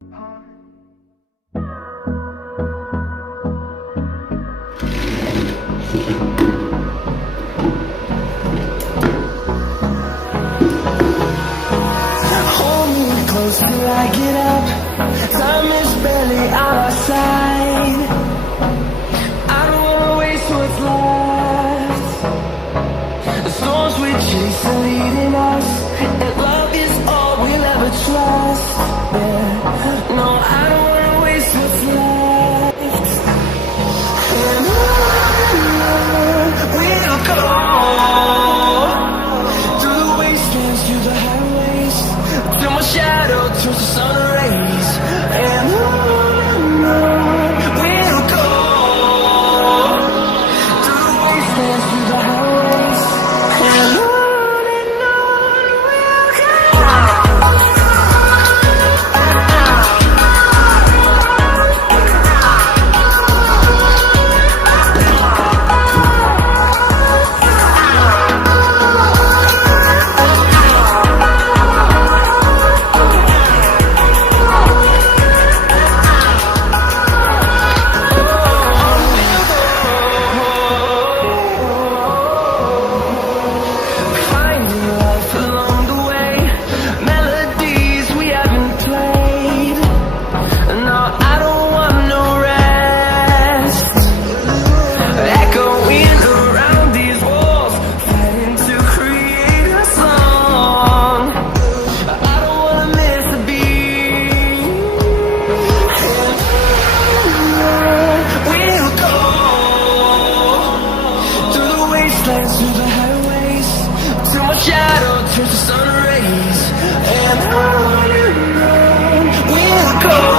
Hold me close till I get up. Time is barely on our side. I don't wanna waste what's left. The storms we chase are leading us, and love is all we'll ever trust. Yeah. No, I don't wanna waste what's left. And on we'll go, through the wastelands, through the highways, till my shadow turns to sun rays. And on we'll go, through the wastelands, through the highways, and on we'll go. Finding life along the way, melodies we haven't played. No, I don't want no rest. Echoing around these walls, fighting to create a song. I don't wanna miss a beat. And we'll go through the wastelands, through the highways, till my shadow turns to sun rays. And on we'll go.